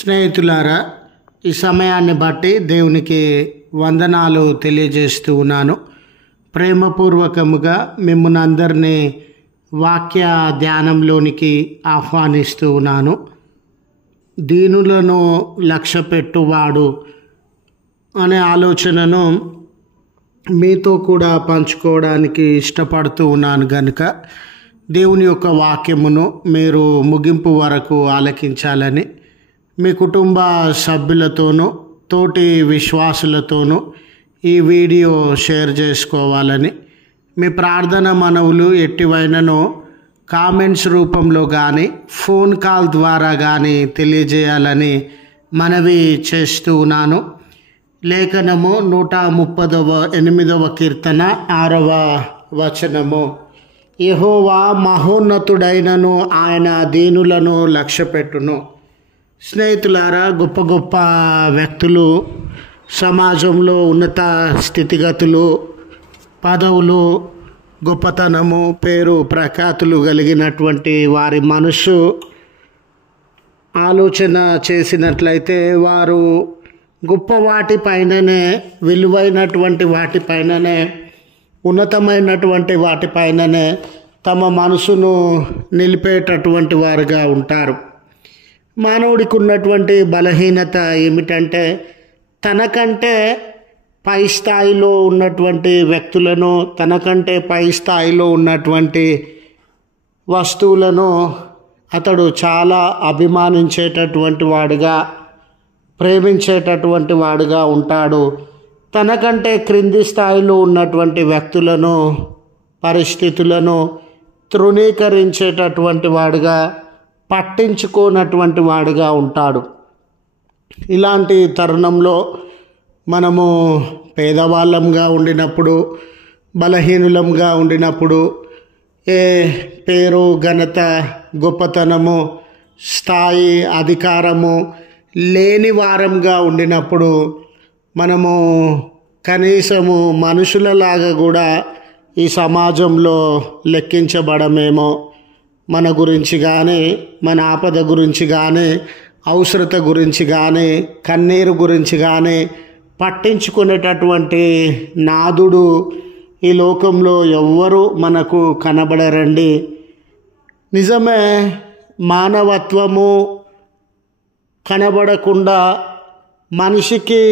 స్నేహితులారా, ఈ సమయాన్ని బట్టి దేవునికి వందనాలు తెలియజేస్తూ ఉన్నాను. ప్రేమపూర్వకముగా మిమ్మల్ని అందరినీ వాక్య ధ్యానంలోనికి ఆహ్వానిస్తూ ఉన్నాను. దీనులను లక్ష్యపెట్టువాడు అనే ఆలోచనను మీతో కూడా పంచుకోవడానికి ఇష్టపడుతూ ఉన్నాను గనుక దేవుని యొక్క వాక్యమును మీరు ముగింపు వరకు ఆలకించాలని, మీ కుటుంబ సభ్యులతోనూ తోటి విశ్వాసులతోనూ ఈ వీడియో షేర్ చేసుకోవాలని, మీ ప్రార్థన మనవులు ఎట్టివైనను కామెంట్స్ రూపంలో కానీ ఫోన్ కాల్ ద్వారా కానీ తెలియజేయాలని మనవి చేస్తూ ఉన్నాను. లేఖనము 138వ కీర్తన 6వ వచనము. యెహోవా మహోన్నతుడైనను, ఆయన దీనులను లక్ష్యపెట్టును. స్నేహితులారా, గొప్ప గొప్ప వ్యక్తులు, సమాజంలో ఉన్నత స్థితిగతులు, పదవులు, గొప్పతనము, పేరు ప్రఖ్యాతులు కలిగినటువంటి వారి మనసు ఆలోచన చేసినట్లయితే వారు గొప్ప వాటిపైననే, విలువైనటువంటి వాటిపైననే, ఉన్నతమైనటువంటి వాటిపైననే తమ మనసును నిలిపేటటువంటి వారుగా ఉంటారు. మానవుడికి ఉన్నటువంటి బలహీనత ఏమిటంటే, తనకంటే పై స్థాయిలో ఉన్నటువంటి వ్యక్తులను, తనకంటే పై స్థాయిలో ఉన్నటువంటి వస్తువులను అతడు చాలా అభిమానించేటటువంటి వాడుగా, ప్రేమించేటటువంటి వాడుగా ఉంటాడు. తనకంటే క్రింది స్థాయిలో ఉన్నటువంటి వ్యక్తులను, పరిస్థితులను తృణీకరించేటటువంటి వాడుగా, పట్టించుకోనటువంటి వాడుగా ఉంటాడు. ఇలాంటి తరుణంలో మనము పేదవాళ్ళంగా ఉండినప్పుడు, బలహీనులంగా ఉండినప్పుడు, ఏ పేరు, ఘనత, గొప్పతనము, స్థాయి, అధికారము లేని వారంగా ఉండినప్పుడు మనము కనీసము మనుషులలాగా కూడా ఈ సమాజంలో లెక్కించబడమేమో. మన గురించి కానీ, మన ఆపద గురించి కానీ, అవసరత గురించి కానీ, కన్నీరు గురించి కానీ పట్టించుకునేటటువంటి నాదుడు ఈ లోకంలో ఎవ్వరూ మనకు కనబడరండి. నిజమే, మానవత్వము కనబడకుండా, మనిషికి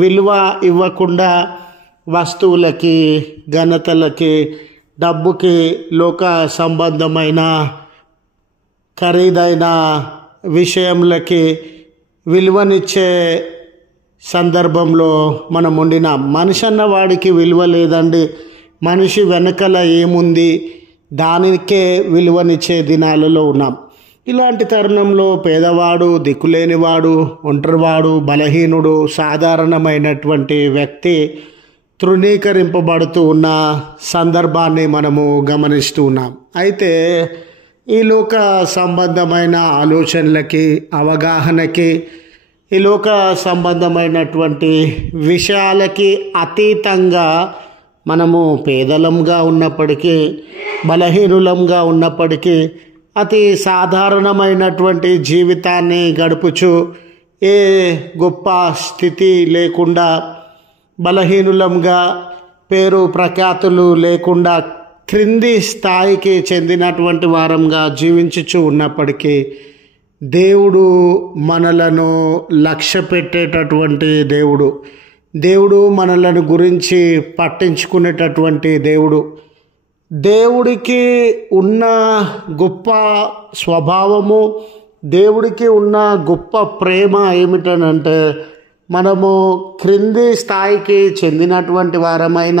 విలువ ఇవ్వకుండా, వస్తువులకి, ఘనతలకి, డబ్బుకి, లోక సంబంధమైన ఖరీదైన విషయములకి విలువనిచ్చే సందర్భంలో మనం ఉండినాం. మనిషి అన్నవాడికి విలువ లేదండి. మనిషి వెనకల ఏముంది, దానికే విలువనిచ్చే దినాలలో ఉన్నాం. ఇలాంటి తరుణంలో పేదవాడు, దిక్కులేనివాడు, ఒంటరివాడు, బలహీనుడు, సాధారణమైనటువంటి వ్యక్తి తృణీకరింపబడుతూ ఉన్న సందర్భాన్ని మనము గమనిస్తూ ఉన్నాం. అయితే ఈ లోక సంబంధమైన ఆలోచనలకి, అవగాహనకి, ఈ లోక సంబంధమైనటువంటి విషయాలకి అతీతంగా మనము పేదలంగా ఉన్నప్పటికీ, బలహీనులంగా ఉన్నప్పటికీ, అతి సాధారణమైనటువంటి జీవితాన్ని గడుపుచు, ఏ గొప్ప స్థితి లేకుండా, బలహీనులంగా, పేరు ప్రఖ్యాతులు లేకుండా క్రింది స్థాయికి చెందినటువంటి వారంగా జీవించుచు ఉన్నప్పటికీ దేవుడు మనలను లక్ష్య పెట్టేటటువంటి దేవుడు. దేవుడు మనలను గురించి పట్టించుకునేటటువంటి దేవుడు. దేవుడికి ఉన్న గొప్ప స్వభావము, దేవుడికి ఉన్న గొప్ప ప్రేమ ఏమిటనంటే, మనము క్రింది స్థాయికి చెందినటువంటి వారమైన,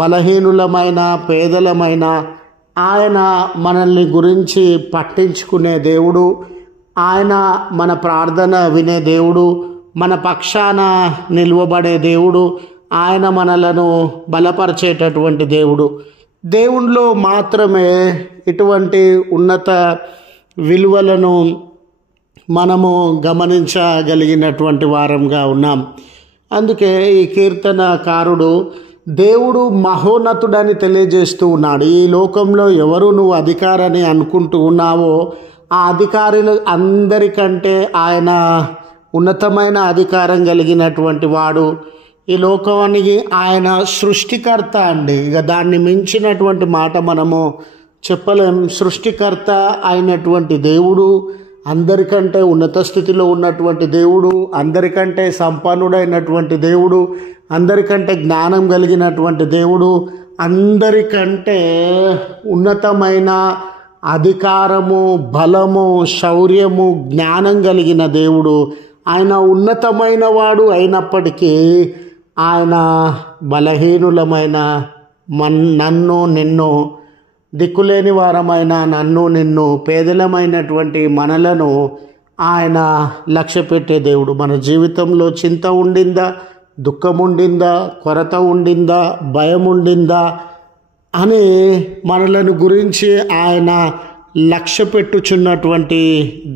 బలహీనులమైన, పేదలమైన ఆయన మనల్ని గురించి పట్టించుకునే దేవుడు. ఆయన మన ప్రార్థన వినే దేవుడు, మన పక్షాన నిలువబడే దేవుడు, ఆయన మనలను బలపరిచేటటువంటి దేవుడు. దేవునిలో మాత్రమే ఇటువంటి ఉన్నత విలువలను మనము గమనించగలిగినటువంటి వారంగా ఉన్నాం. అందుకే ఈ కీర్తనకారుడు దేవుడు మహోన్నతుడని తెలియజేస్తూ ఉన్నాడు. ఈ లోకంలో ఎవరు నువ్వు అధికారని అనుకుంటూ ఉన్నావో ఆ అధికారులు అందరికంటే ఆయన ఉన్నతమైన అధికారం కలిగినటువంటి వాడు. ఈ లోకానికి ఆయన సృష్టికర్త అండి. ఇక దాన్ని మించినటువంటి మాట మనము చెప్పలేం. సృష్టికర్త అయినటువంటి దేవుడు, అందరికంటే ఉన్నత స్థితిలో ఉన్నటువంటి దేవుడు, అందరికంటే సంపన్నుడైనటువంటి దేవుడు, అందరికంటే జ్ఞానం కలిగినటువంటి దేవుడు, అందరికంటే ఉన్నతమైన అధికారము, బలము, శౌర్యము, జ్ఞానం కలిగిన దేవుడు. ఆయన ఉన్నతమైన వాడు అయినప్పటికీ ఆయన బలహీనులమైన నన్ను నిన్ను, దిక్కులేని వారమైన నన్ను నిన్ను, పేదలమైనటువంటి మనలను ఆయన లక్ష్య పెట్టే దేవుడు. మన జీవితంలో చింత ఉండిందా, దుఃఖం ఉండిందా, కొరత ఉండిందా, భయం ఉండిందా అని మనలను గురించి ఆయన లక్ష్య పెట్టుచున్నటువంటి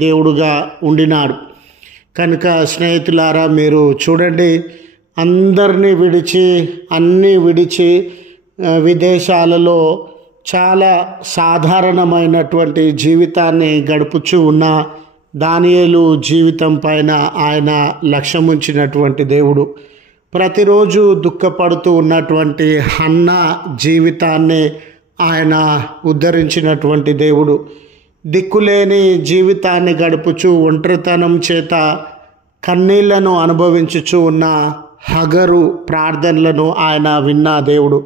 దేవుడుగా ఉండినాడు. కనుక స్నేహితులారా, మీరు చూడండి, అందరినీ విడిచి అన్నీ విడిచి విదేశాలలో చాలా సాధారణమైనటువంటి జీవితాన్ని గడుపుచూ ఉన్న దానియేలు జీవితం పైన ఆయన లక్ష్యం ఉంచినటువంటి దేవుడు. ప్రతిరోజు దుఃఖపడుతూ ఉన్నటువంటి హన్న జీవితాన్ని ఆయన ఉద్ధరించినటువంటి దేవుడు. దిక్కులేని జీవితాన్ని గడుపుచూ ఒంటరితనం చేత కన్నీళ్లను అనుభవించుచూ ఉన్న హగరు ప్రార్థనలను ఆయన విన్న దేవుడు.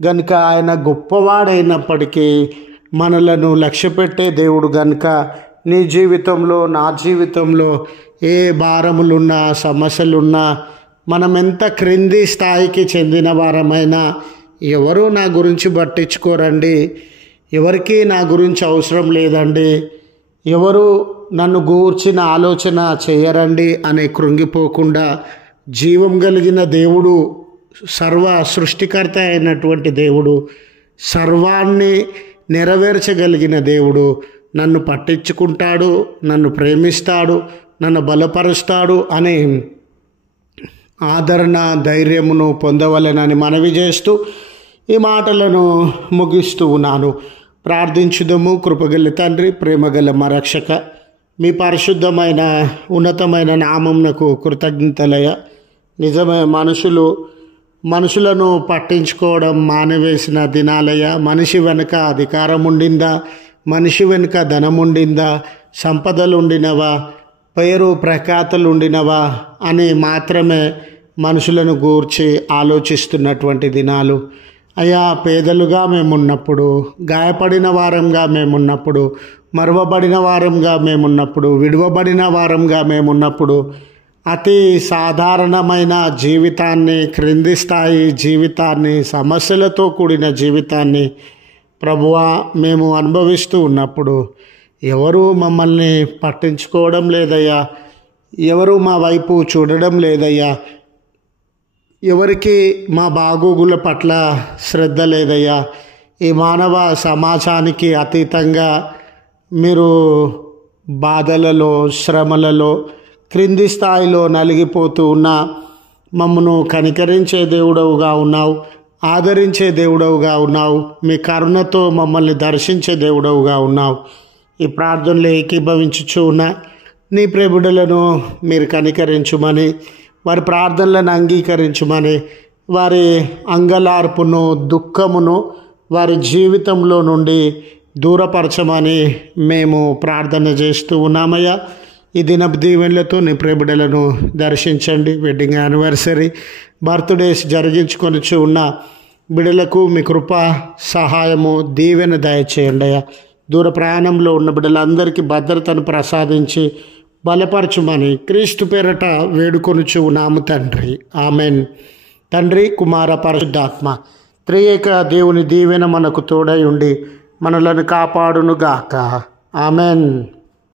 గనుక ఆయన గొప్పవాడైనప్పటికీ మనలను లక్ష్యపెట్టే దేవుడు. గనుక నీ జీవితంలో, నా జీవితంలో ఏ భారములున్నా, సమస్యలున్నా, మనం ఎంత క్రింది స్థాయికి చెందిన వారమైనా ఎవరు నా గురించి పట్టించుకోరండి, ఎవరికి నా గురించి అవసరం లేదండి, ఎవరు నన్ను గూర్చిన ఆలోచన చేయరండి అని కృంగిపోకుండా, జీవం కలిగిన దేవుడు, సర్వ సృష్టికర్త అయినటువంటి దేవుడు, సర్వాన్ని నెరవేర్చగలిగిన దేవుడు నన్ను పట్టించుకుంటాడు, నన్ను ప్రేమిస్తాడు, నన్ను బలపరుస్తాడు అనే ఆదరణ, ధైర్యమును పొందవలెనని మనవి చేస్తూ ఈ మాటలను ముగిస్తూ ఉన్నాను. ప్రార్థించుదము. కృపగల తండ్రి, ప్రేమగల మా రక్షక, మీ పరిశుద్ధమైన ఉన్నతమైన నామమునకు కృతజ్ఞతలయ. నిజమే, మనుషులను పట్టించుకోవడం మానివేసిన దినాలయ. మనిషి వెనుక అధికారం ఉండిందా, మనిషి వెనుక ధనం ఉండిందా, సంపదలు ఉండినవా, పేరు ప్రఖ్యాతలు ఉండినవా అని మాత్రమే మనుషులను గూర్చి ఆలోచిస్తున్నటువంటి దినాలు. అయ్యా, పేదలుగా మేమున్నప్పుడు, గాయపడిన వారంగా మేమున్నప్పుడు, మరువబడిన వారంగా మేమున్నప్పుడు, విడువబడిన వారంగా మేమున్నప్పుడు, అతి సాధారణమైన జీవితాన్ని, క్రింది స్థాయి జీవితాన్ని, సమస్యలతో కూడిన జీవితాన్ని ప్రభువా మేము అనుభవిస్తూ ఉన్నప్పుడు ఎవరు మమ్మల్ని పట్టించుకోవడం లేదయ్యా, ఎవరు మా వైపు చూడడం లేదయ్యా, ఎవరికి మా బాగోగుల పట్ల శ్రద్ధ లేదయ్యా. ఈ మానవ సమాజానికి అతీతంగా మీరు బాధలలో, శ్రమలలో, క్రింది స్థాయిలో నలిగిపోతూ ఉన్న మమ్మను కనికరించే దేవుడవుగా ఉన్నావు, ఆదరించే దేవుడవుగా ఉన్నావు, మీ కరుణతో మమ్మల్ని దర్శించే దేవుడవుగా ఉన్నావు. ఈ ప్రార్థనలు ఏకీభవించుచు ఉన్న నీ ప్రేమిడులను మీరు కనికరించుమని, వారి ప్రార్థనలను అంగీకరించుమని, వారి అంగలార్పును, దుఃఖమును వారి జీవితంలో నుండి దూరపరచమని మేము ప్రార్థన చేస్తూ ఉన్నామయ్యా. ఈ దినపు దీవెనలతో నీ ప్రేమిడులను దర్శించండి. వెడ్డింగ్ యానివర్సరీ, బర్త్డేస్ జరిగించుకొనిచు ఉన్న బిడ్డలకు మీ కృప, సహాయము, దీవెన దయచేయండి అయ్యా. దూర ప్రయాణంలో ఉన్న బిడ్డలందరికీ భద్రతను ప్రసాదించి బలపరచుమని క్రీస్తు పేరట వేడుకొనుచు ఉన్నాము తండ్రి. ఆమెన్. తండ్రి, కుమార, పరిశుద్ధాత్మ త్రియేక దేవుని దీవెన మనకు తోడై ఉండి మనలను కాపాడునుగాక. ఆమెన్.